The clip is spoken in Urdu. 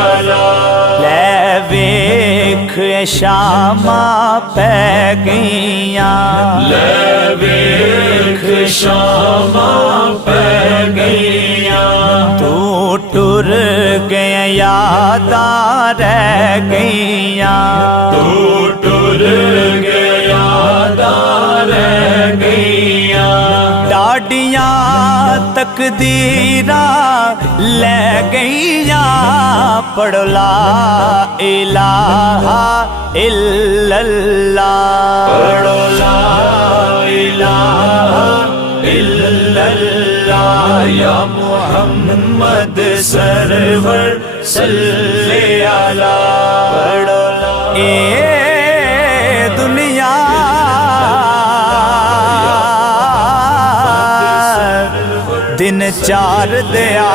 لے ویکھ شاماں پہ گئیاں، لے ویکھ شاماں پہ گئیاں، تو ٹر گئے یاداں رہ گئیاں، تو ٹر گئے یاداں رہ گئیاں، ڈاڈیاں تقدیراں لے گئیاں، پڑھو لا الہ الا اللہ، پڑھو لا الہ الا اللہ، یا محمد سرور صلی علی، پڑھو لا اے دنیا دن چار دیا